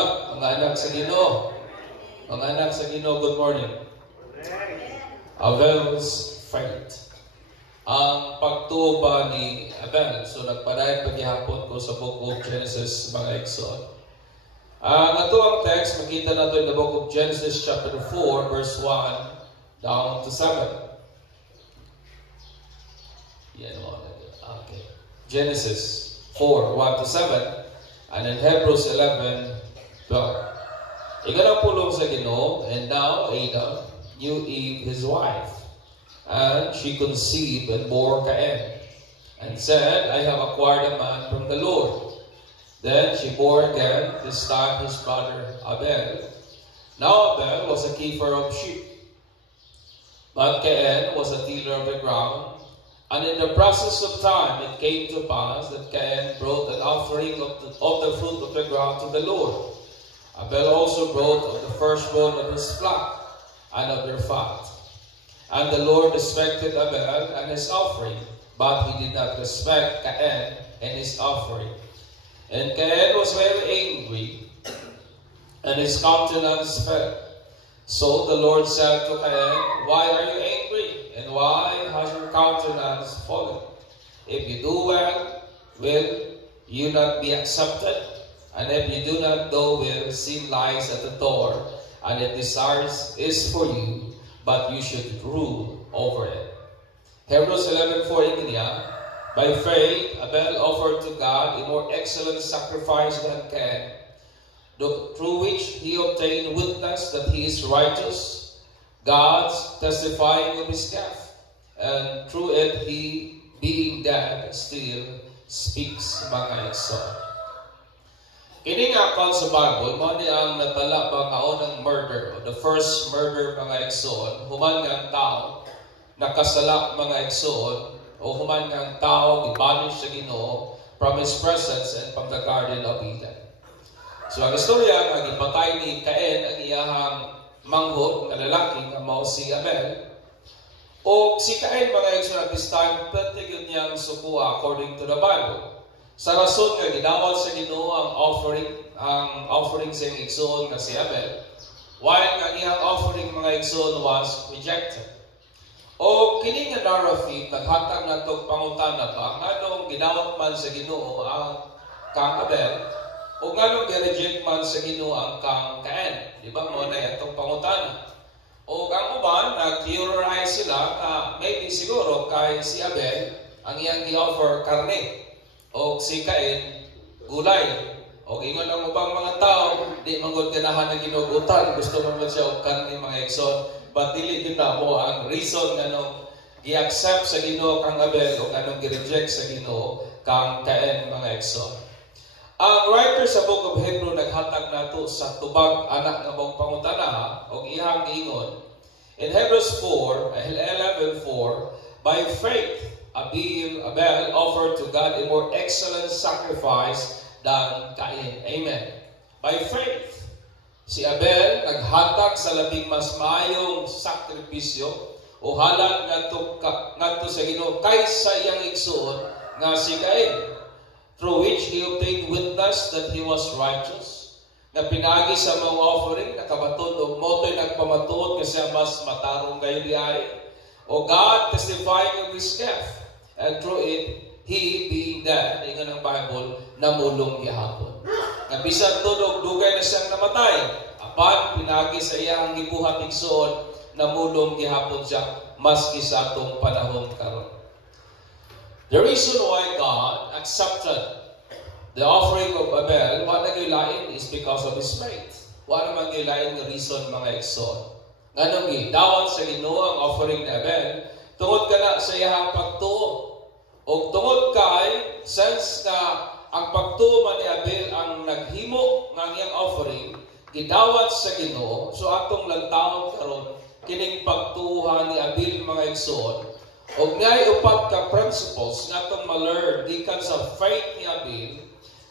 buntag, mga anak sa Ginoo. Mga anak sa Ginoo, good morning. Abel's faith. Ang pagtuo ba ni Abel? So nagpadayon paghihapon ko sa book of Genesis, mga igsoon. Ang ang text, makita nato in the book of Genesis chapter 4, verse 1 down to 7. Yan mo. Okay. Genesis 4, 1 to 7. And in Hebrews 11, 12. Ikanang pulong sa Ginoo, and now Adam knew Eve his wife, and she conceived and bore Cain, and said, I have acquired a man from the Lord. Then she bore again, this time his brother Abel. Now Abel was a keeper of sheep, but Cain was a tiller of the ground. And in the process of time it came to pass that Cain brought an offering of the fruit of the ground to the Lord. Abel also brought of the firstborn of his flock and of their fat. And the Lord respected Abel and his offering, but he did not respect Cain and his offering. And Cain was very angry, and his countenance fell. So the Lord said to Cain, why are you angry? And why has your countenance fallen? If you do well, will you not be accepted? And if you do not do well, sin lies at the door, and its desires is for you, but you should rule over it. Hebrews 11:4 niya, by faith, Abel offered to God a more excellent sacrifice than Cain, through which he obtained witness that he is righteous, God's testifying of his death, and through it he, being dead, still speaks, mga igsoon. Kini nga kon sa Bible, mo ni ang natala ba kaunang murder, o the first murder, mga igsoon, human nga ang tao nakasala, mga igsoon, o human nga ang tao gibanish sa Ginoo from his presence and from the Garden of Eden. So ang istorya nga gipatay ni Cain ang iyahang manghod nga lalaki nga mao si Abel. O si Cain, mga igsoon, at this time pwede yun niyang sukuha according to the Bible. Sa rason nga gidawat sa Ginoo ang offering sa igsoon nga si Abel, while ang iyang offering, mga igsoon, was rejected. O kini nga narrative naghatag natong pangutana ba nganong gidawat man sa Ginoo ang kang Abel, o nganong gi-reject man sa Ginoo ang kang Cain? Di ba mo na itong pangutana? O ang uban, nag-theorize sila na maybe siguro kay si Abel ang iyang gi-offer karne, o si Cain gulay. O ingon ang ubang mga tao, di manggod ganahan na ginugutan, gusto man siya og karne, mga igsoon, but dili din na mo ang reason nga nung gi-accept sa Ginoo kang Abel o nganong gi-reject sa Ginoo kang Cain, mga igsoon. Ang writer sa book of Hebrew naghatag nato sa tubag anak nga mong pangutana o iyang giingon. In Hebrews 11:4, by faith Abel offered to God a more excellent sacrifice than Cain. Amen. By faith, si Abel naghatag sa labing mas maayong sakripisyo o halad ngadto sa Ginoo kaysa iyang igsoon nga si Cain, through which he obtained witness that he was righteous. Na pinagi sa mga offering, nakabaton o moto'y nagpamatuod kasi mas matarong kayo diay. O God testifying of his death, and through it, he being dead, ingon ng Bible, namulong gihapon. Na bisan tunog, dugay na siyang namatay. Apan, pinagi sa iyang gibuhat igsoon, namulong gihapon siya, maski sa atong panahon karon. The reason why God accepted the offering of Abel, what nagulain, is because of his faith. What naman gulain ng reason, mga igsoon? Nganong gidawat sa Ginoo ang offering ni Abel, tungod ka na sa iyang pagtuo. O tungod kay, since na ang pagtuo man ni Abel ang naghimo ng iyang offering, gidawat sa Ginoo, so atong lantawon karon kining pagtuuhan ni Abel, mga igsoon, o nga'y upat ka principles nga itong ma-learn gikan sa faith ni Abel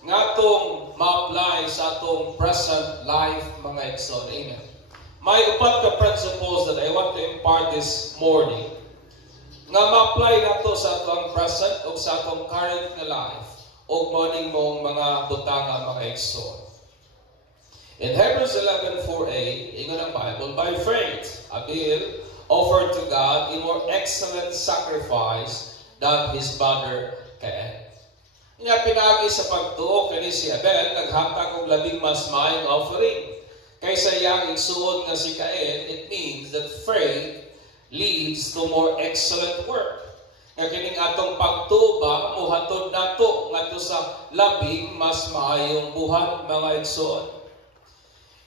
nga itong ma-apply sa itong present life, mga igsoon. Amen. May upat ka principles that I want to impart this morning nga ma-apply na ito sa itong present o sa itong current na life o morning mong mga butanga, mga igsoon. In Hebrews 11:4a, ingon ang Bible, by faith, Abel offered to God a more excellent sacrifice than his brother Cain. Nga pinagi sa pagtuo kani si Abel, naghatag og labing mas maayong offering. Kaysa iyang igsuon nga si Cain, it means that faith leads to more excellent work. Nga kining atong pagtuba, muhatod nato ngadto sa labing mas maayong buhat, mga igsuon.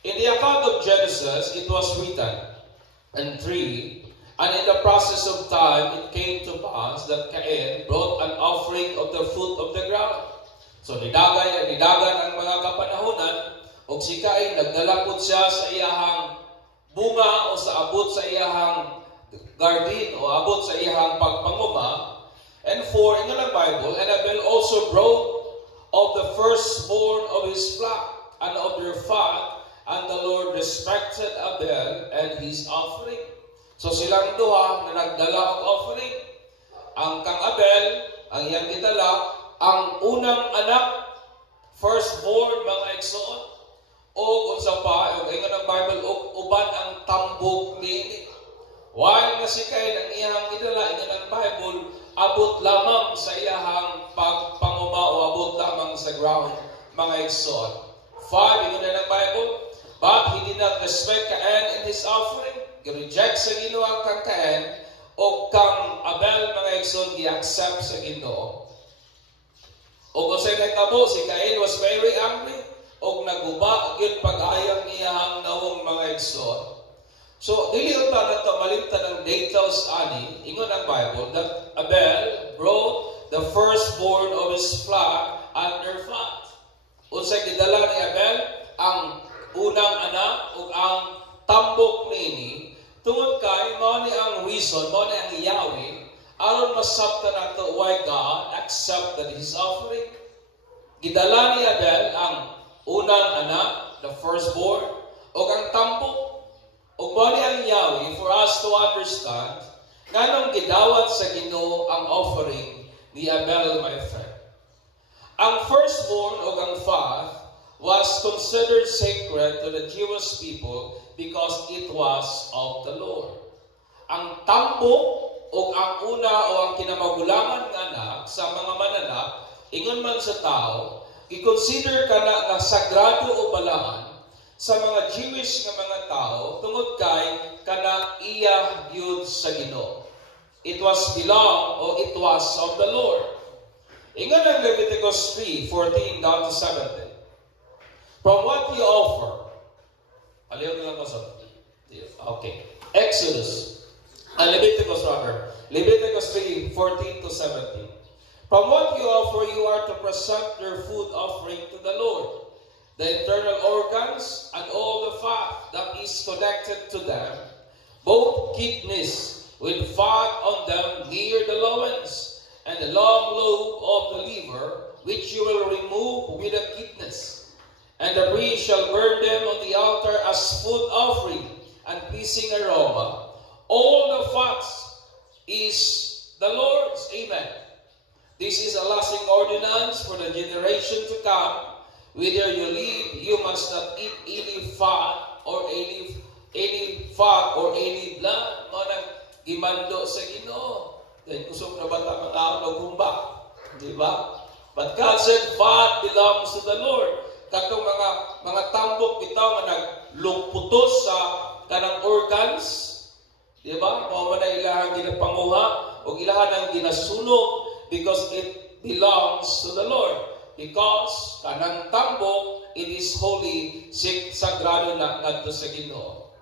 In the account of Genesis, it was written, and 3, and in the process of time, it came to pass that Cain brought an offering of the fruit of the ground. So, nidagan ang mga kapanahonan, o si Cain, nagdalapot siya sa iyahang bunga o sa abot sa iyahang garden o abot sa iyahang pagpanguma. And 4, in the Bible, and Abel also brought of the firstborn of his flock and of their fat, and the Lord respected Abel and his offering. So silang duha na nagdala og offering. Ang kang Abel, ang iyang gidala, ang unang anak, firstborn, mga igsoon. O unsa pa, og ingon ang Bible, og uban ang tambok niini. While nga si Cain ang iyang gidala, ingon ang Bible, abot lamang sa iyahang pagpanguma o abot lamang sa ground, mga igsoon. 5, ingon na ng Bible, but he did not respect Cain in his offering. Gi-reject sa Ginoo ang kang Cain, o kang Abel, mga igsoon, gi-accept sa Ginoo. O kung sa'y nagtabo, si Cain was very angry, o naguba gyud pag-ayang iyahang nawong, mga igsoon. So, dili unta nato malimtan ang details ani, ingon ang Bible, that Abel brought the firstborn of his flock and their fat. Unsay gidala ni Abel? Ang unang anak ug ang tambok nini, tungod kay mao ni ang reason, mao ni ang Yahweh aron masabtan nato why God accepted his offering. Gidala ni Abel ang unang anak, the firstborn, ug ang tambok. Ug mao ni ang Yahweh for us to understand nganong gidawat sa Ginoo ang offering ni Abel, my friend. Ang firstborn o ang fat was considered sacred to the Jewish people because it was of the Lord. Ang tambok o ang una o ang kinamagulangan nga anak sa mga mananap, ingon man sa tao, i-consider kana nga sagrado o balaan sa mga Jewish nga mga tao tungod kay kana iya yun sa Ginoo. It was belong o it was of the Lord. Ingon ang Leviticus 3:14 down to 17. From what you offer, aliw lang ko sa okay. Exodus, Leviticus rather. Leviticus 3:14 to 17. From what you offer, you are to present their food offering to the Lord. The internal organs and all the fat that is connected to them, both kidneys with fat on them near the loins, and the long lobe of the liver, which you will remove with the kidneys. And the priest shall burn them on the altar as food offering and pleasing aroma. All the fats is the Lord's. Amen. This is a lasting ordinance for the generation to come. Whether you live, you must not eat any fat or any fat or any blood. Manang gimando sa Ginoo. Dahil kusog na bata mga humba. Di ba? But God said, fat belongs to the Lord. Katong mga tambok bitaw nga naglungputos sa kanang organs. Di ba? Mao man na ilahang ginapanguha o ilahang ang ginasunog because it belongs to the Lord. Because kanang tambok, it is holy, sagrado na ngadto sa Ginoo.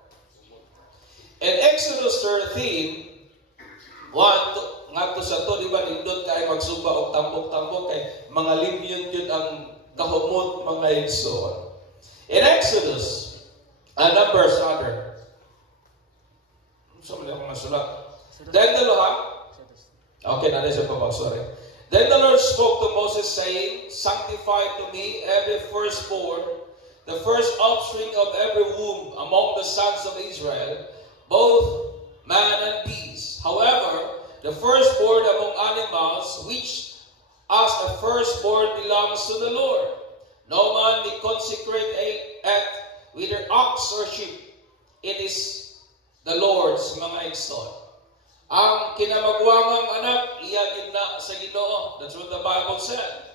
In Exodus 13, ngadto sa to, di ba, nindot kay magsuba og tambok-tambok kay mga limyon yun ang kahumot, mga igsoon. In Exodus, Numbers rather. Saan mo akong nasulat? Then the Lord, okay, nandun sa baba, sorry. Then the Lord spoke to Moses, saying, sanctify to me every firstborn, the first offspring of every womb among the sons of Israel, both man and beast. However, the firstborn among animals, which as the firstborn belongs to the Lord. No man may consecrate it ox or sheep, it is the Lord's, mga igsoon. Ang kinamagwangang anak, iyagid na sa Ginoo. That's what the Bible said.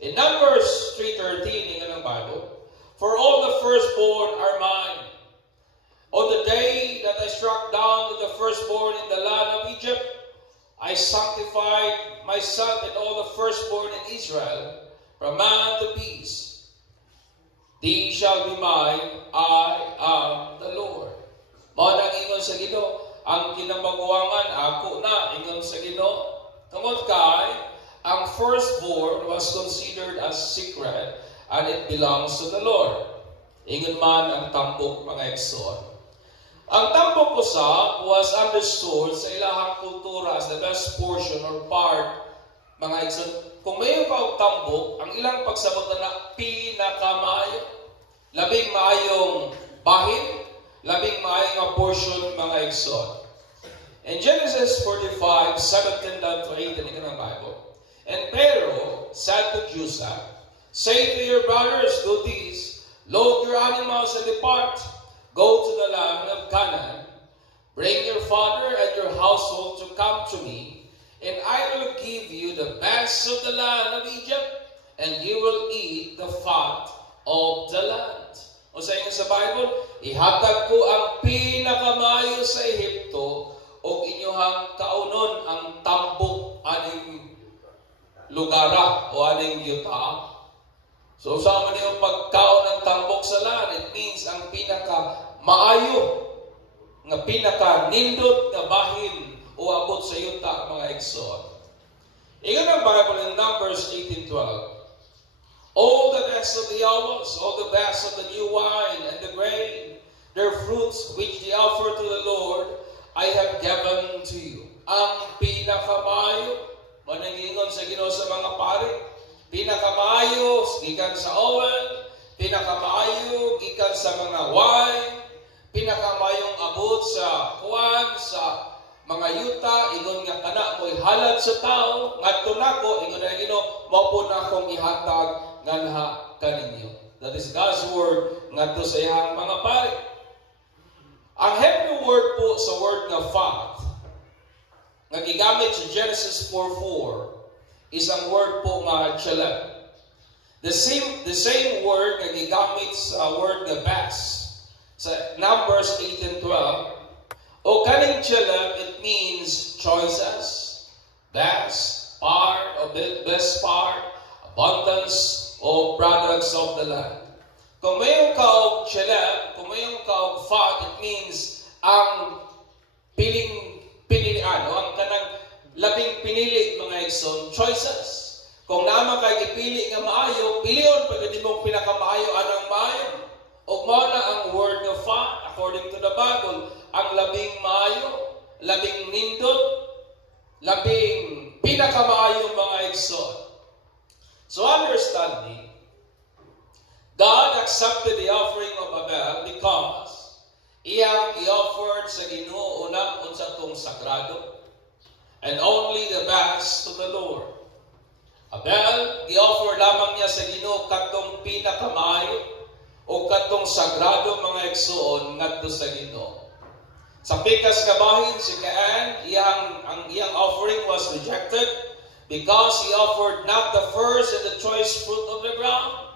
In Numbers 3:13, ingan ang Bible, for all the firstborn are mine. On the day that I struck down the firstborn in the land of Egypt, I sanctified myself and all the firstborn in Israel, from man to beast. These shall be mine, I am the Lord. Mao nang ingon sa Ginoo, ang kinamagwangan ako na ingon sa Ginoo. Tungod kay ang firstborn was considered as sacred and it belongs to the Lord. Ingon man ang tambok, mga igsoon. Ang tambok usa was understood sa ilahang kultura as the best portion or part, mga igsoon. Kung mayo pa og tambok, ang ilang pagsabot na pinakamaayo, labing maayong bahin, labing maayong portion, mga igsoon. In Genesis 45:17-18 in the Bible, and Pharaoh said to Joseph, say to your brothers, do this, load your animals and depart. Go to the land of Canaan. Bring your father and your household to come to me, and I will give you the best of the land of Egypt, and you will eat the fat of the land. O sa inyo sa Bible, ihatag ko ang pinakamaayo sa Ehipto o inyuhang kaunon ang tambok aning lugara o aning yuta. So sa mo niyo pagkaon ng tambok sa land, it means ang pinaka-maayo, nga pinaka-nindot na bahin o abot sa yuta, mga igsoon. Ingon ang Bible in Numbers 18:12. All the best of the olives, all the best of the new wine and the grain, their fruits which they offer to the Lord, I have given to you. Ang pinaka-maayo, manangingon sa Ginoo sa mga pari, pinakamaayo gikan sa oil, pinakamaayo gikan sa mga wine, pinakamayong abot sa kuwan, sa mga yuta, ingon nga kana mo'y halad sa tao, ngadto nako, ingon na Ginoo, mao po na akong ihatag nganha kaninyo. That is God's word ngadto sa iyang mga pari. Ang Hebrew word po sa word nga fat, nga gigamit sa Genesis 4:4, is ang word po nga chelem. The same word nga gigamit sa word nga best sa Numbers 8:12. O kaning chelem, it means choices, best part, or best part, abundance, or products of the land. Kung mayroon ka og chelem, kung mayroon ka og fat, it means ang pinilian, o ang kanang labing pinili, mga igsoon, choices. Kung naman kay ipili nga maayo, pilion pag di mong pinakamaayo anang maayo. O mao na ang word of fat, according to the Bible, ang labing maayo, labing nindot, labing pinakamaayo, mga igsoon. So understand me, God accepted the offering of Abel because iyang i-offered sa Ginoo una unsa tong sagrado, and only the best to the Lord. Abel, i-offer lamang niya sa Ginoo katong pinakamaayo o katong sagrado, mga igsoon, ngadto sa Ginoo. Sa pikas nga bahin si Cain, ang iyang offering was rejected because he offered not the first and the choice fruit of the ground.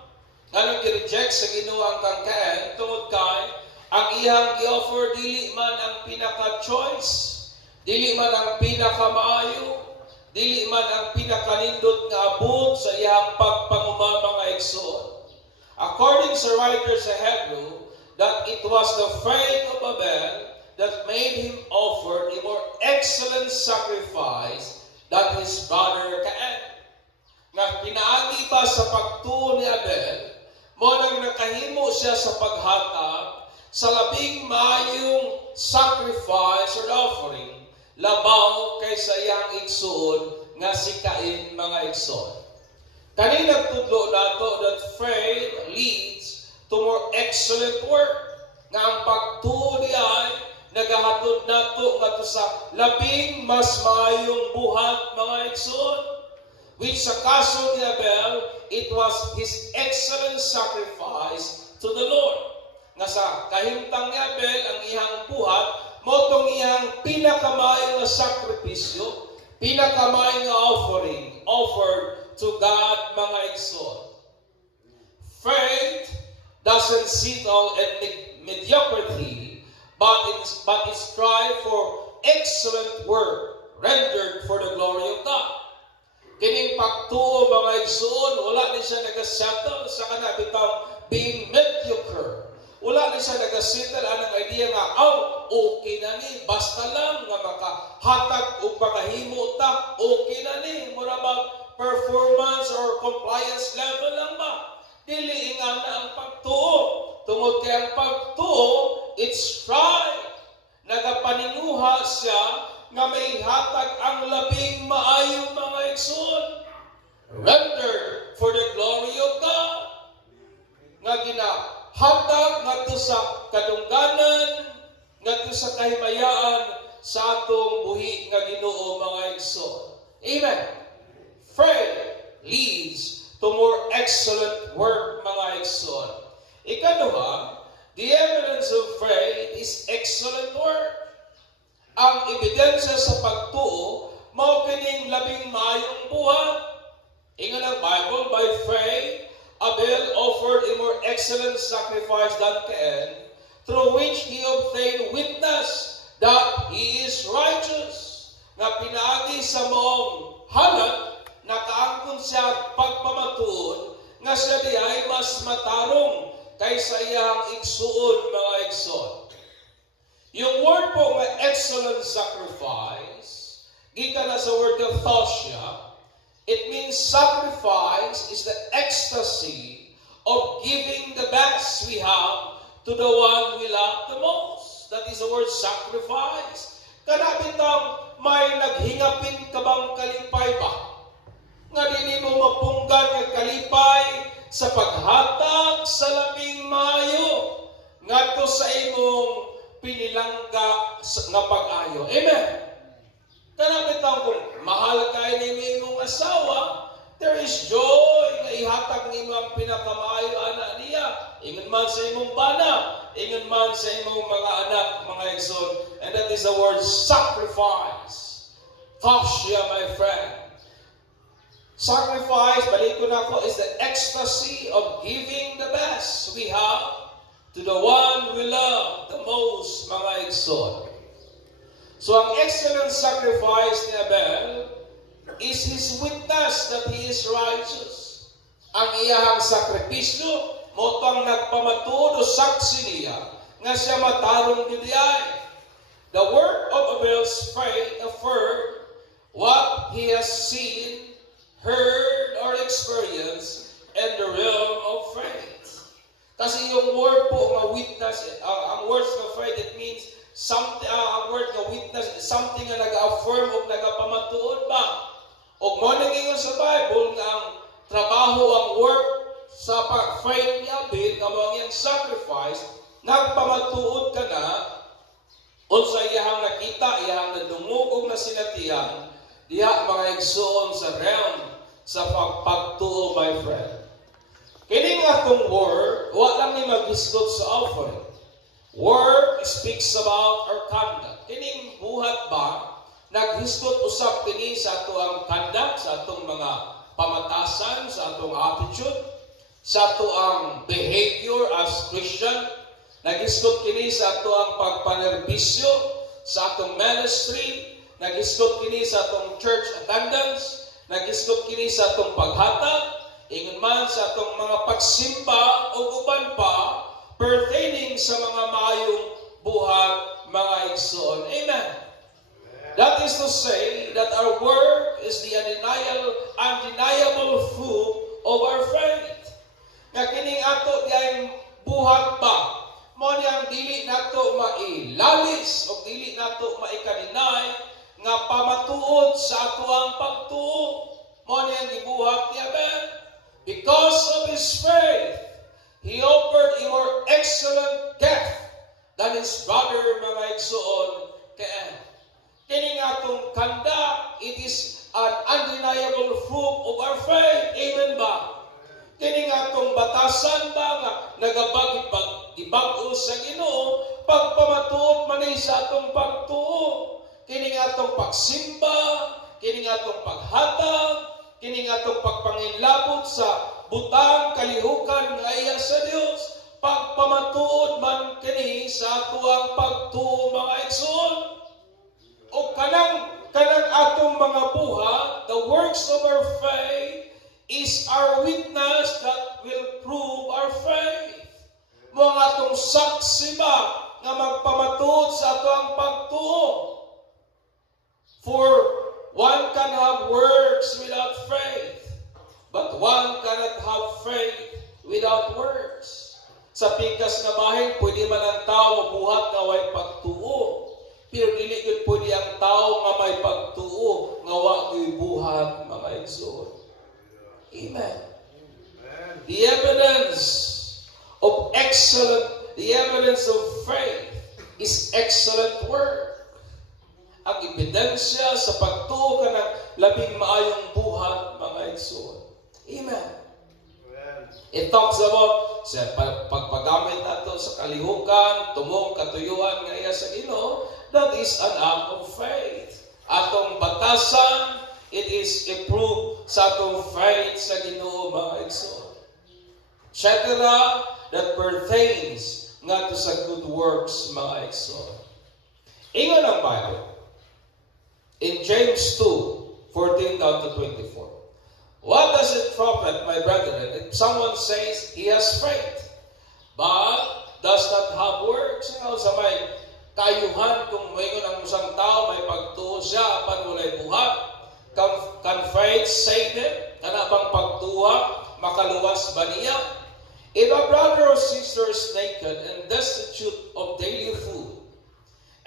Nganong i-reject sa Ginoo ang kang Cain tungod kay ang iyang i-offer dili man ang pinaka-choice, dili man ang pinakamaayo, dili man ang pinakanindot nga abot sa iyang pagpanguma, mga igsoon. According sa writers sa Hebrew, that it was the faith of Abel that made him offer a more excellent sacrifice than his brother Cain. Nga pinaagi pa sa pagtuo ni Abel, mo nang nakahimo siya sa paghatag sa labing maayong sacrifice or offering, labaw kaysa iyang igsoon nga si Cain, mga igsoon. Kanina tudlo nato that faith leads to more excellent work. Nga ang pagtuo ni ay nagahatod nato ngadto sa labing mas maayong buhat, mga igsoon. Which sa kaso ni Abel, it was his excellent sacrifice to the Lord. Nga sa kahimtang ni Abel ang iyang buhat motong iyang pinakamayo nga sakripisyo, pinakamayo nga offering offered to God, mga igsoon. Faith doesn't settle in mediocrity, but it strive for excellent work rendered for the glory of God. Kining pagtuo, mga igsoon, wala ni siya nag-settle sa kanabitang being mediocre. Wala ni siya nag-settle anang idea nga, okay na ni, basta lang nga makahatag o makahimo ta, okay na ni, mura ba performance or compliance level lang ba? Dili nga na ang pagtuo. Tungod kay ang pagtuo, it's strive. Nagapaninguha siya nga may hatag ang labing maayong mga igsoon. Render for the glory of God. Nga ginahatag ngadto sa kadungganan, ngadto sa kahimayaan sa atong buhi nga Ginoo, mga igsoon. Amen. Faith leads to more excellent work, mga igsoon. Ikaduha, the evidence of faith is excellent work. Ang ebidensya sa pagtuo, mao kining labing maayong buhat. Ingon ang Bible, by faith, Abel offered a more excellent sacrifice than Cain, through which he obtained witness that he is righteous. Nga pinaagi sa moong halad, nakaangkon siya pagpamatuod, nga siya di ay mas matarong kaysa iyang igsuon, mga igsoon. Yung word po nga excellent sacrifice, gikan na sa word of thosia, it means sacrifice is the ecstasy of giving the best we have to the one we love the most. That is the word sacrifice. Kanabitang may naghingapin ka bang kalipay ba? Nga dini mo mapunggan nga kalipay sa paghatag sa labing maayo ngadto sa imong pinilangga nga pag-ayo. Amen. Kanabitaw kung mahal kay ni imong asawa, there is joy nga ihatag nimo ang pinakamaayo ana niya. Ingon man sa imong bana, ingon man sa imong mga anak, mga igsoon. And that is the word sacrifice. Thosia, my friend. Sacrifice, balik ko na ko, is the ecstasy of giving the best we have to the one we love the most, mga igsoon. So ang excellent sacrifice ni Abel is his witness that he is righteous. Ang iyahang sakripisyo, motong nagpamatuod o saksi niya, nga siya matarong gidiay. The word of Abel's faith affirmed what he has seen, heard, or experienced in the realm of faith. Kasi yung word po nga witness, ang words ng faith, it means something, ang word nga witness, something nga nag-affirm o nagapamatuod ba? O mo nang sa Bible nga ang trabaho, ang work sa faith ni Abel, kamang yung sacrifice, nagpamatuod ka na, unsa iyahang nakita, iyahang nadungog na sinatiyan, diha mga igsoon sa realm sa pagtuo, my friend. Kini nga itong word, wala lang ni maghisgot sa offering. Word speaks about our conduct. Kining buhat ba, naghisgot usap kini sa ato ang conduct, sa atong mga pamatasan, sa atong attitude, sa ato ang behavior as Christian. Naghisgot kini sa ato ang pagpanerbisyo, sa atong ministry. Naghisgot kini sa atong church attendance. Naghisgot kini sa atong paghatag. Ingon man sa atong mga pagsimba o uban pa pertaining sa mga maayong buhat, mga igsoon. Amen. That is to say that our work is the undeniable fruit of our faith. Nga kining ato diay buhat ba, mo niyang dili nato mailalis o dili nato maikaninay nga pamatuod sa ato ang pagtuo. Mo niyang gibuhat ni Abel. Because of his faith, he offered a more excellent gift than his brother, mga igsoon, Cain. Kini nga itong kanda, it is an undeniable fruit of our faith. Amen ba? Kini nga itong batasan ba nga nagabagipag ibag-o sa Ginoo, pagpamatuod man sa atong pagtuo. Kini nga atong pagsimba, kini nga atong paghatag, kini nga atong pagpangilabot sa butang kalihukan nga iya sa Dios. Pagpamatuod man kini sa ato ang pagtuo mga igsoon. O kanang atong mga buhat, the works of our faith is our witness that will prove our faith. Mga atong saksi ba nga magpamatuod sa ato ang pagtuo. For one can have works without faith, but one cannot have faith without works. Sa pikas nga bahin, pwede man ang tao mabuhat nga way pagtuo. Pero dili gud pwede ang tao nga may pagtuo nga wa gyud buhat mga igsoon. Amen. The evidence of faith is excellent work. Ang ebidensya sa pagtuo ka ng labing maayong buhat mga igsoon. Amen. It talks about sa pagpagamit nato sa kalihukan, tumong katuyuan nga iya sa Ginoo. That is an act of faith. Atong batasan, it is a proof sa atong faith sa Ginoo mga igsoon. Etc. that pertains nga to sa good works mga igsoon. Ingon ang Bible in James 2:14 down to 24. What does it profit, my brethren, if someone says he has faith, but does not have works? Sa may kayuhan kung mayroon ang isang tao, may pagtuo siya, apan walay buhat. Can faith save him? Kana bang pagtuha, makaluwas ba niya? If a brother or sister is naked and destitute of daily food,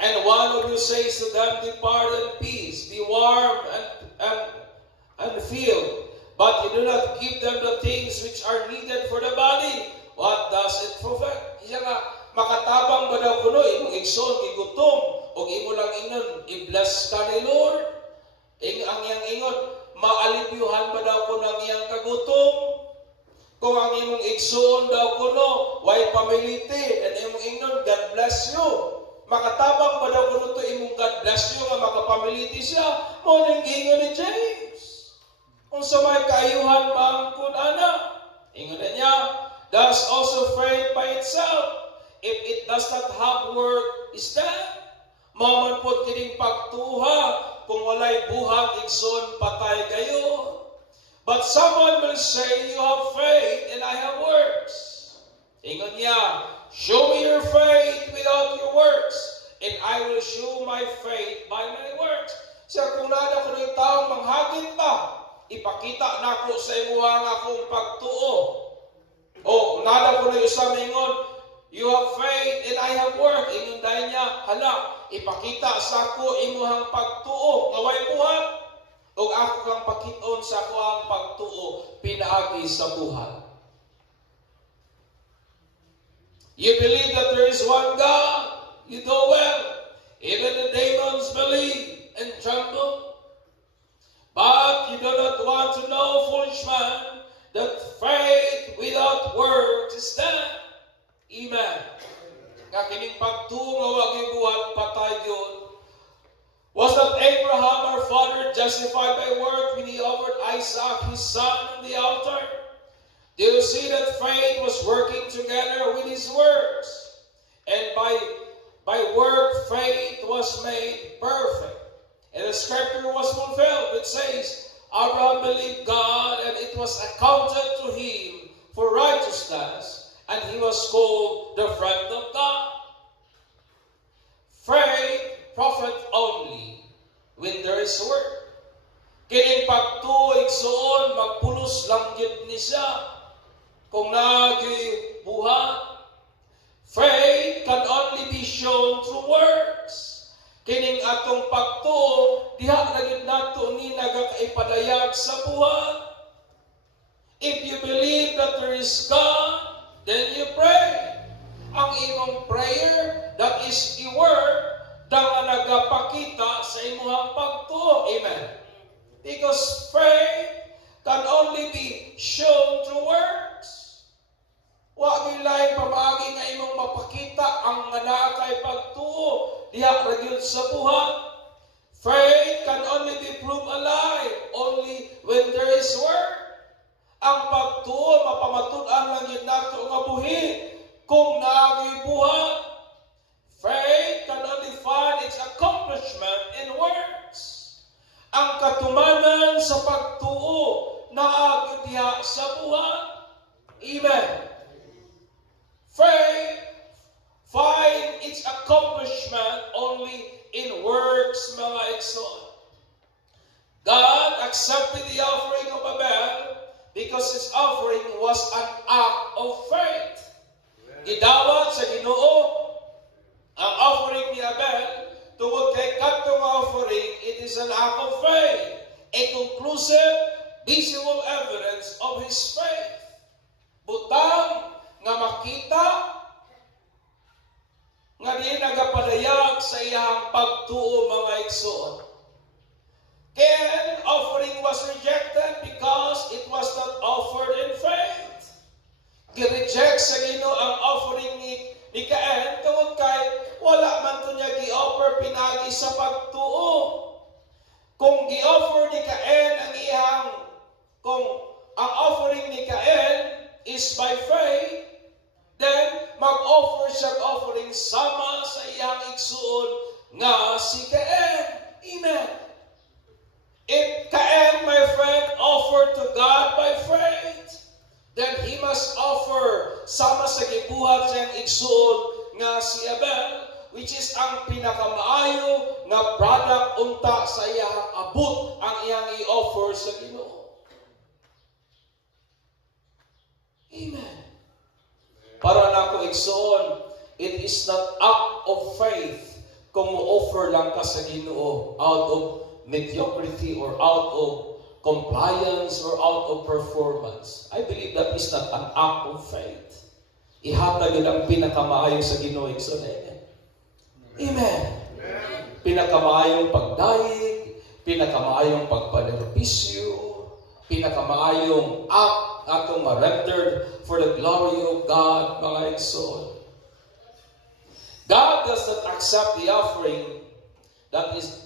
and one of you says to them, depart in peace, be warm and filled, but you do not give them the things which are needed for the body, what does it profit? Iya nga, makatabang ba daw kuno, imong igsoon, igutom, o imo lang ingon, i-bless ka ni Lord. Ang iyang ingon, maalibyuhan ba daw kuno ang iyang kagutom? Kung ang imong igsoon daw kuno, why pamiliti, and imong ingon, God bless you. Makatabang ba daw kuno to imong God bless you, nga makapamiliti siya, mo ning ingon ni James. Kung sa may kaayuhan mangkun ana, ingon na niya, does also faith by itself, if it does not have work, is dead. Maman po kining pagtuha, kung walay buhat, igsoon, patay kayo. But someone will say, you have faith and I have works. Ingon niya, show me your faith without your works, and I will show my faith by my works. Siya, kung nada ko ng taong manghagit pa, ipakita na ko sa imo ang akong pagtuo. O, nada ko ng isang ingon, you have faith and I have work. Ingon dahil niya, hala, ipakita sa ako imuhang pagtuo, ngaway buhat. O ako kang pakiton sa ako ang pagtuo, pinaagi sa buhat. You believe that there is one God, you do well. Even the demons believe and tremble. But you do not want to know, foolish man, that faith without works is dead. Amen. Nga kining pagtuo nga wa gyud buhat, patay gyud. Was not Abraham our father justified by work when he offered Isaac his son on the altar? Do you see that faith was working together with his works? And by work faith was made perfect. And the scripture was fulfilled. It says, Abraham believed God and it was accounted to him for righteousness, and he was called the friend of God. Faith profit only when there is work. Kining pagtuig soon, magpulos lang gid ni siya. Kung nagi buhat, faith can only be shown through works. Kining atong pagtuo, diha na gid nato ni nagakaipadayag sa buhat. If you believe that there is God, then you pray. Ang imong prayer, that is a word, nga nagapakita sa imuhang pagtuo. Amen. Because faith can only be shown through works. Wa gilay pamaagi nga imong diha ra gyud sa buhat. Faith can only be proved alive only when there is word. Ang pagtuo mapamatud-an lang yun nato nga buhi kung naagay buhat. Faith can only find its accomplishment in words. Ang katumanan sa pagtuo naagay diha sa buhat. Amen. Faith find its accomplishment only in works, mga igsoon. God accepted the offering of Abel because his offering was an act of faith. Gidawat sa Ginoo ang offering ni Abel tungod kay kadtong offering, it is an act of faith, a conclusive, visible evidence of his faith. Butang nga makita nga di nagapadayag sa iyang pagtuo, mga igsoon. Cain's offering was rejected because it was not offered in faith. Gi-reject sa Ginoo ang offering ni Cain tungod kay wala man to niya gi-offer pinagi sa pagtuo. Kung gi-offer ni Cain kung ang offering ni Cain is by faith, then mag-offer siya offering sama sa iyang igsuon nga si Cain. Amen. If Cain, my friend, offered to God by faith, then he must offer sama sa gibuhat sa iyang igsuon nga si Abel, which is ang pinakamaayo nga product unta sa iyang abot ang iyang i-offer sa Ginoo. Amen. Para nako igsoon, it is not act of faith kung mo-offer lang ka sa Ginoo out of mediocrity or out of compliance or out of performance. I believe that is not an act of faith. Ihatag yun ang pinakamaayo sa Ginoo igsoon. Amen. Pinakamaayong pagdaig, pinakamaayong pagpanerpisyo, pinakamaayong act atong ma-rendered for the glory of God, mga igsoon. God does not accept the offering that is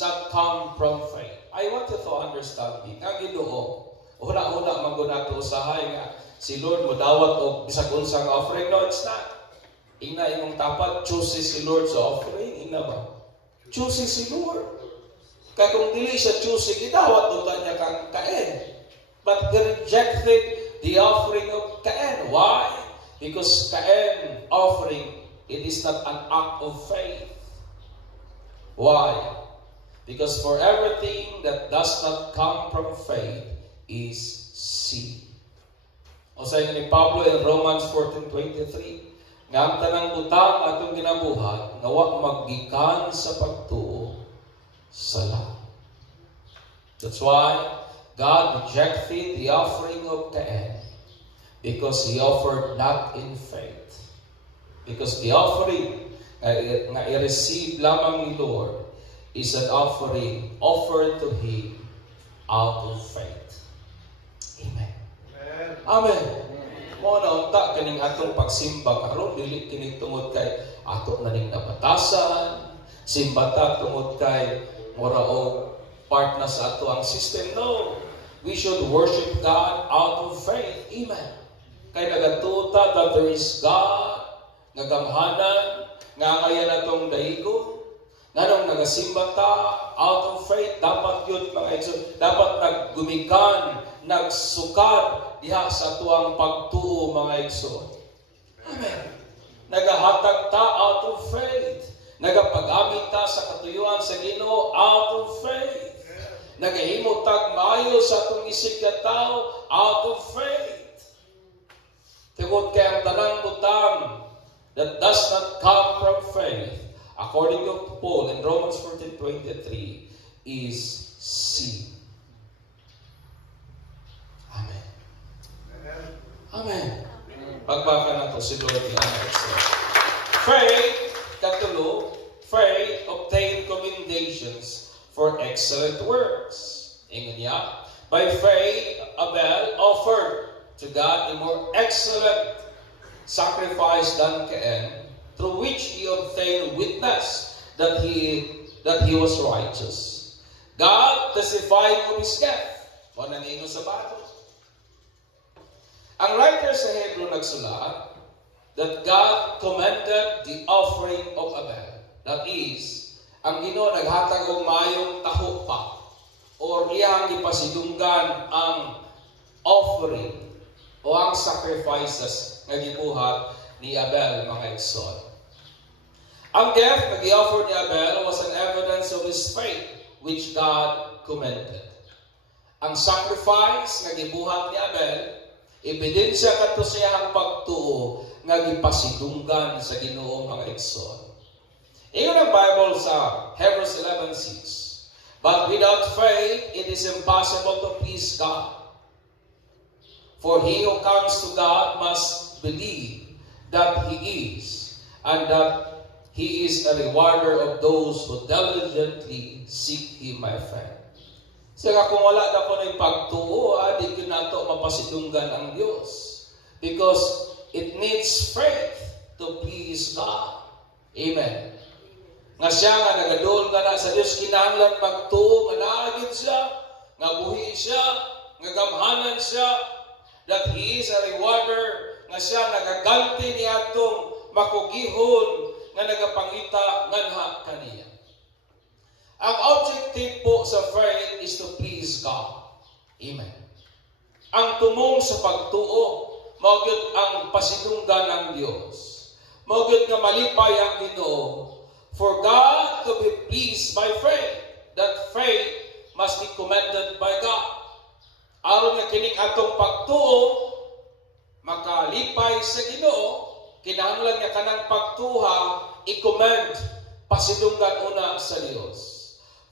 not come from faith. I want you to understand it. Ang Ginoo, una-una magunato usahay nga si Lord mo dawat og bisag unsang offering. No, it's not. Ina imong tapat chooses si Lord sa offering, ina ba? Chooses si Lord. Kaya kung dili siya choosing, idawat unta niya kang Cain. But they rejected the offering of Cain. Why? Because Cain offering, it is not an act of faith. Why? Because for everything that does not come from faith is sin. O sa ni Pablo in Romans 14:23, nga ang tanang butang atong ginabuhat, nawa maggikan sa pagtuo sa lahat. That's why God rejected the offering of Cain because he offered not in faith. Because the offering nga i-receive lamang ni Lord is an offering offered to Him out of faith. Amen. Amen. Mo na unta kaning atong pagsimba karon dili kini tungod kay ato na ning nabatasan, simbata tungod kay mura o part na sa ato ang system. No. We should worship God out of faith. Amen. Kay nagatuta that there is God, ngagamhanan, nga kaya na itong daigo, nga nung nagasimba ta, out of faith, dapat yun, mga igsoon, dapat naggumikan, nagsukad, diha sa tuwang pagtuo, mga igsoon. Amen. Nagahatag ta out of faith. Nagapagamit ta sa katuyuan sa Ginoo out of faith. Nagahimo tag maayo sa atong isip ka tao out of faith. Tungod kay ang tanang butang that does not come from faith, according to Paul in Romans 14:23, is sin. Amen. Amen. Pagbaka na to si Lord ni Amen. Faith, katulo, faith obtained commendations for excellent works. Ingon niya, by faith, Abel offered to God a more excellent sacrifice than Cain, through which he obtained witness that he was righteous. God testified of his death. O nangingo sa bato. Ang writer sa Hebrew nagsulat that God commended the offering of Abel. That is, ang Ginoo naghatag og maayong taho pa or iyang ipasidunggan ang offering o ang sacrifices nga gibuhat ni Abel, mga igsoon. Ang death na gi-offer ni Abel was an evidence of his faith which God commended. Ang sacrifice nga gibuhat ni Abel, ebidensya kadto sa iyang pagtuo nga gipasidunggan sa Ginoo, mga igsoon. Ingon ang Bible sa Hebrews 11:6. But without faith, it is impossible to please God. For he who comes to God must believe that he is, and that he is a rewarder of those who diligently seek him, my friend. Saka kung wala na po ng pagtuo, di ko na ito mapasidunggan ang Diyos. Because it needs faith to please God. Amen. Nga siya nga nagadol nga na sa Diyos, kinahanglan magtuo, nga naagid siya, nga buhi siya, nga gamhanan siya, that he is a rewarder, nga siya nagaganti niya itong makugihon, nga nagapangita nganha kaniya. Ang objective po sa faith is to please God. Amen. Ang tumong sa pagtuo, maugyod ang pasidunggan ng Diyos. Maugyod nga malipay ang Ginoo. For God to be pleased by faith, that faith must be commended by God. Aron nga kining atong pagtuo, makalipay sa Ginoo, kinahanglan nga kanang pagtuha, i-commend, pasidunggan una sa Dios.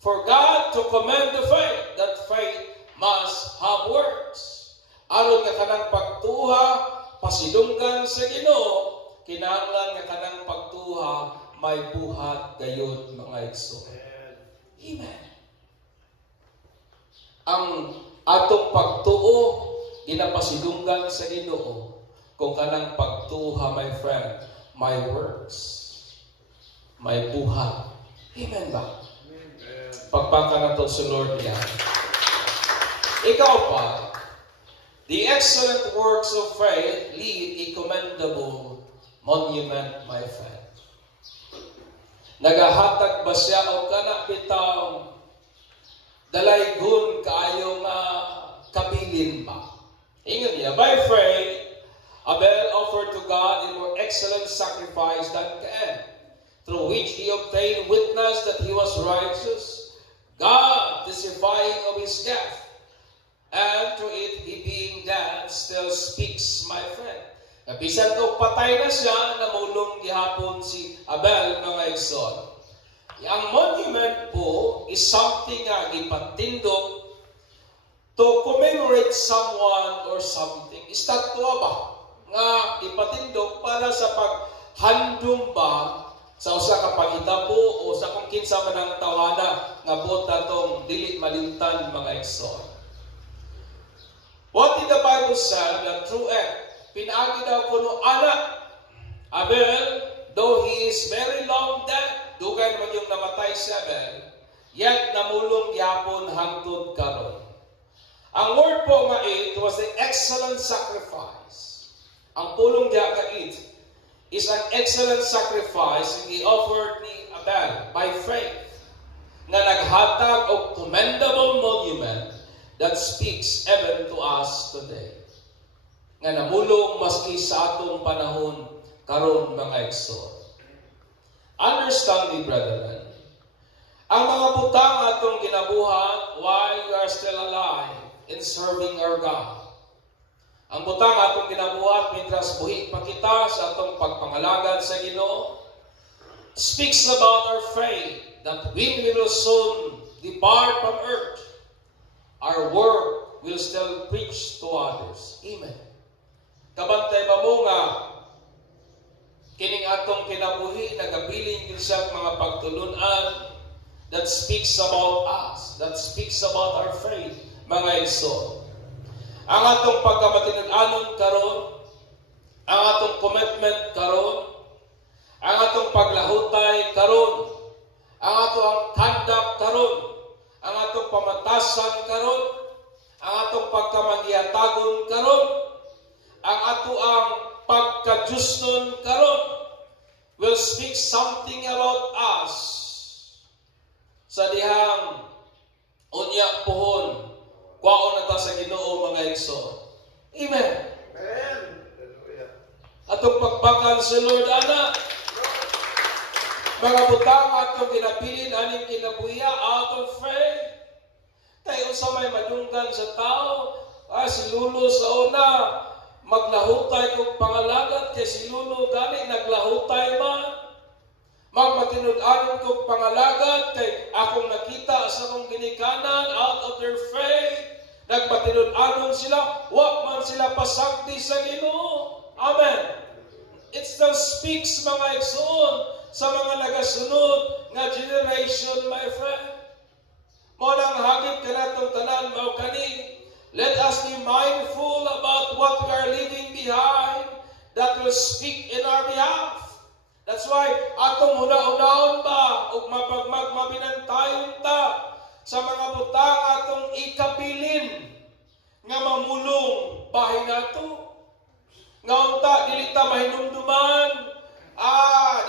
For God to commend the faith, that faith must have works. Aron nga kanang pagtuha, pasidunggan sa Ginoo, kinahanglan nga kanang pagtuha, may buhat gayud, mga igsoon. Amen. Ang atong pagtuo, ginapasidunggan sa Ginoo, kung kanang pagtuha, my friend, may works, may buhat. Amen ba? Pagpaka na to sa Lord niya. Ikaw pa, the excellent works of faith lead a commendable monument, my friend. Nagahatag ba siya o kana bitaw dalaygon kaayo nga kabilin ba? Ingon niya, by faith, Abel offered to God a more excellent sacrifice than Cain, through which he obtained witness that he was righteous, God testifying of his death, and through it he being dead still speaks, my friend. Bisan kung patay na siya, namulong gihapon si Abel, mga igsoon. Ang monument po is something nga gipatindog to commemorate someone or something. Istatwa ba? Nga ipatindog para sa paghandom ba sa usa ka pangitapo o sa kung kinsa man ang tawana nga bota tong dili malimtan, mga igsoon. What did the Bible say? That through it, pinaagi daw kuno anak Abel, though he is very long dead, dugay naman yung namatay si Abel, yet namulong gyapon hangtod karon. Ang word po nga it was the excellent sacrifice. Ang pulong diya ka it is an excellent sacrifice nga offered ni Abel by faith, na naghatag og commendable monument that speaks even to us today. Nga namulong maski sa atong panahon karon, mga igsoon. Understand me, brethren, ang mga butang atong ginabuhat while we are still alive in serving our God. Ang butang atong ginabuhat mientras buhi pa kita sa atong pagpangalagad sa Ginoo speaks about our faith that when we will soon depart from earth, our work will still preach to others. Amen. Kabantay ba mo nga kining atong kinabuhi, nagabiling din siya mga pagtulunan that speaks about us, that speaks about our faith, mga igsoon. Ang atong pagkamatinud-anon karon, ang atong commitment karon, ang generation karon will speak something about us sa dihang unya pohon kwaon na ta sa Ginoo mga igsoon. Amen. Amen. Atong pagbakan sa Lord ana mga butang atong ginabilin aning kinabuya out of faith. Kay unsa may madunggan sa tao, si Lulo sa una maglahutay kog pangalagat kay si Lulo gani naglahutay man. Magmatinud-anon kog pangalagat kay akong nakita sa akong ginikanan out of their faith. Nagmatinud-anon sila, wa man sila pasagdi sa Ginoo. Amen. It still speaks mga igsoon sa mga nagasunod nga generation, my friend. Mo nang hagit kanatong tanan mao kani. Let us be mindful about what we are leaving behind that will speak in our behalf. That's why atong una-unaon ba ug mapagmagmabinantayon ta sa mga butang atong ikabilin nga mamulong bahin nato. Nga unta dili ta mahinumduman.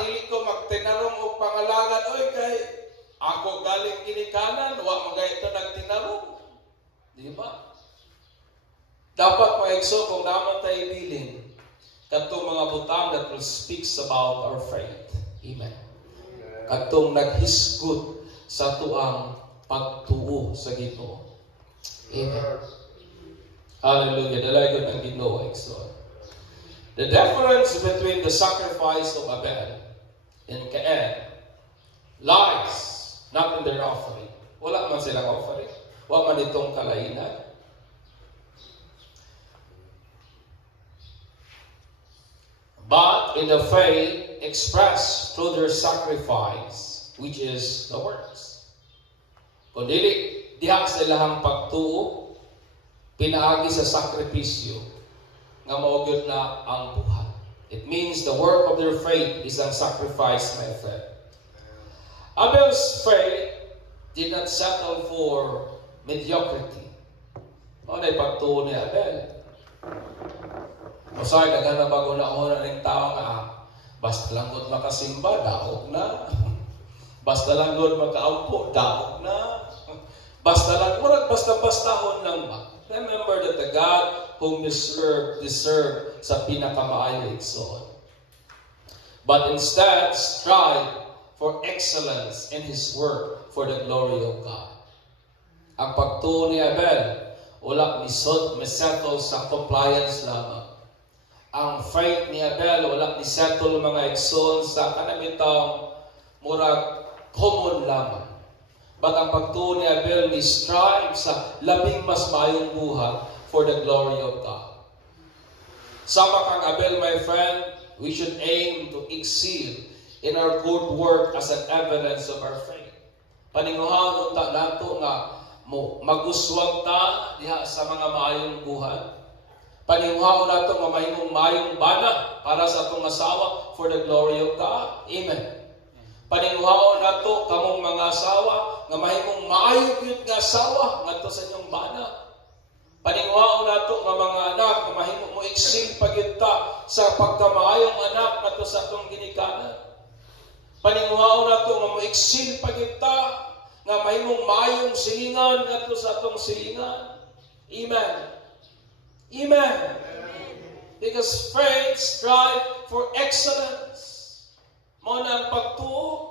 Dili ko magtinarong og pangalagan oy kay ako galing ginikanan wa magayto nagtinarong. Di ba? Dapat maigso kung naman tayo ibilin katong mga butang that will speaks about our faith. Amen. Katong naghisgot sa tuang pagtuo sa Ginoo. Amen. Hallelujah. Dalagon ang Ginoo igsoon. The difference between the sacrifice of Abel and Cain lies not in their offering. Wala man silang offering. Wala man itong kalainan. But in the faith expressed through their sacrifice, which is the works. Kung dili diha sa ilahang pagtuo, pinaagi sa sakripisyo, nga maugyod na ang buhay. It means the work of their faith is ang sacrifice, my friend. Abel's faith did not settle for mediocrity. Ano na ipagtuo ni Abel? Masay, nagana bago na una ng tao nga, basta lang doon makasimba, daog na. Basta lang doon makaupo, daog na. Basta lang, basta-bastahon lang ba? Remember that the God whom you serve deserve sa pinakamaayo igsoon. But instead, strive for excellence in His work for the glory of God. Ang pagtuo ni Abel, wala misettle sa compliance lamang. Ang faith ni Abel, wala misettle mga igsoon sa kanamitang murag common lamang. But ang pagtuo ni Abel, ni strive sa labing mas maayong buhay for the glory of God. Sama kang Abel, my friend, we should aim to exceed in our good work as an evidence of our faith. Paninguhan unta nato nga maguswag ta diha sa mga maayong buhay. Paninguhan nato nga mahimong maayong bana para sa atong asawa for the glory of God. Amen. Paninguhaon nato kamong mga asawa nga mahimong maayo gyud nga asawa ngadto sa inyong bana. Paninguhaon nato nga mga anak nga mahimong mo excel pagyud ta sa pagkamaayong anak ngadto sa atong ginikanan. Paninguhaon nato nga mo excel pagyud ta nga mahimong maayong silingan ngadto sa atong silingan. Amen. Amen. Because faith strive for excellence. Mao na ang pagtuo.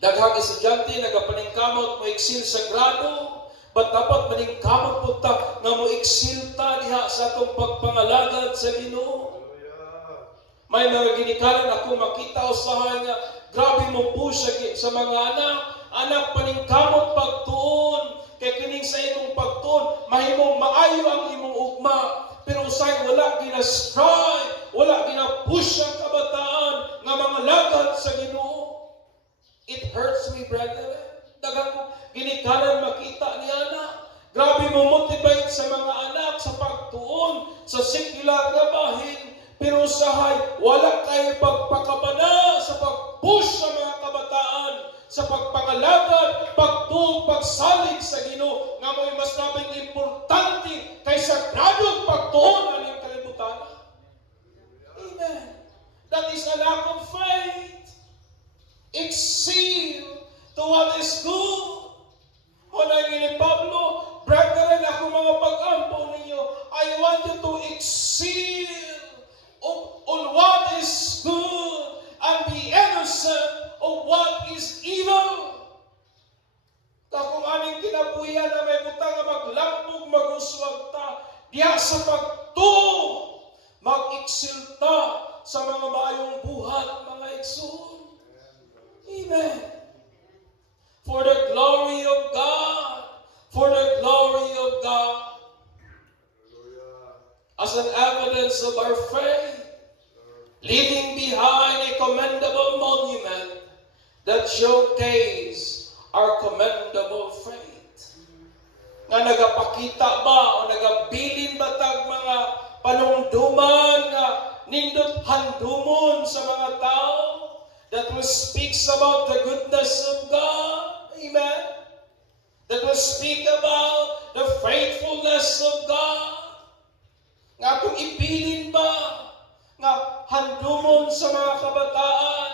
Daghang estudyante nagapaningkamot mo iksil sa grado, but dapat maningkamot po ta nga mo iksil ta diha sa atong pagpangalagad sa Ginoo. May mga ginikanan ako makita usahay nga grabe mo push sa mga anak paningkamot pagtuon kay kining sa imong pagtuon mahimong maayo ang imong ugma. Pero usay wala gina-strive, wala gina-push ang kabataan nga mga lagad sa Ginoo. It hurts me, brethren. Daghang ginikanan makita ni ana. Grabe mo motivate sa mga anak sa pagtuon sa sekular nga bahin. Pero usahay, wala kayo pagpakabana sa pag-push sa mga kabataan sa pagpangalagad, pagtuong, pagsalig sa Ginoo nga mo'y mas labing importante kaysa gradong pagtuon ang iyong kalibutan. Amen. That is a lack of faith. Exceed to what is good. Una ni Pablo, brethren, ako mga pag-ampo ninyo, I want you to exceed on what is good and be innocent of what is evil. Kung aning kinabuhian na may butang na maglambog, maguswag ta, diya sa pagtuo, mag-iksilta sa mga maayong buhat, mga igsoon. Amen. For the glory of God. For the glory of God. As an evidence of our faith, leaving behind a commendable monument that showcase our commendable faith. Nga nagapakita ba o nagabilin ba tag mga panungduman nga nindot handumon sa mga tao that will speaks about the goodness of God. Amen. That will speak about the faithfulness of God. Nga kung ibilin ba nga handumon sa mga kabataan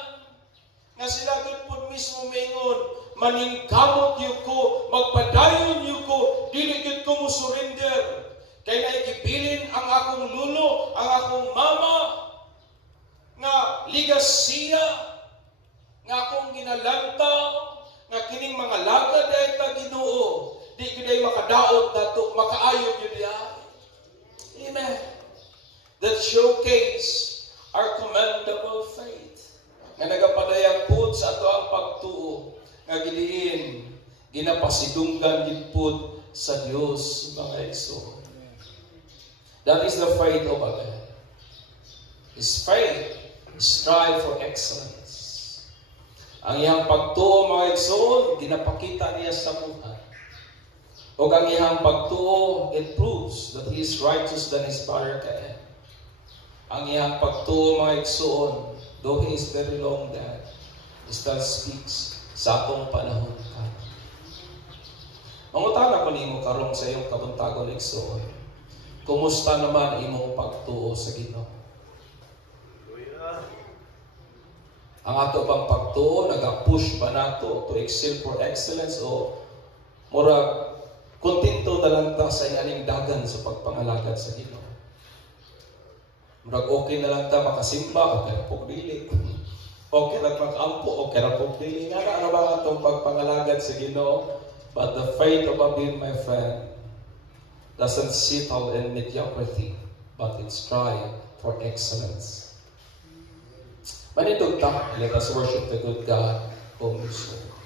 nga sila po mismo mingon, maningkamot niyo ko, magpadayon niyo ko, dili gid ko mo surrender. Kaya naigibilin ang akong lulo, ang akong mama, nga ligasiya, nga akong ginalantaw, nga kining mga lagad ay taginoo, di kiday makadaot nato, makaayon yun diyan. Amen. That showcase our commendable faith. Nga nagapadayag po sa ato ang pagtuo, nga giliin, ginapasidunggan gipud sa Dios, mga igsoon. That is the faith of a man. His faith, strive for excellence. Ang iyang pagtuo, mga igsoon, ginapakita niya sa buhay. O ang iyang pagtuo, it proves that he is righteous than his father Cain. Ang iyang pagtuo, mga igsoon, though he is very long dead, he still speaks sa atong panahon ka. Mangutana ko nimo karong sa iyong kabuntagon, igsoon. Kumusta naman imong pagtuo sa Ginoo? Ang ato pang pagtuo, nag-push pa nato to excel for excellence o murag kontento na lang ta sa iyaning dagan sa pagpangalagad sa Ginoo. Murag okay na lang ta makasimba, okay na pagdili. Okay na mag-ampo, okay na pagdili. Nga na ba atong pagpangalagad sa Ginoo? But the faith of a being, my friend, doesn't settle in mediocrity, but it strive for excellence. Manitog ta, let us worship the good God whom we serve.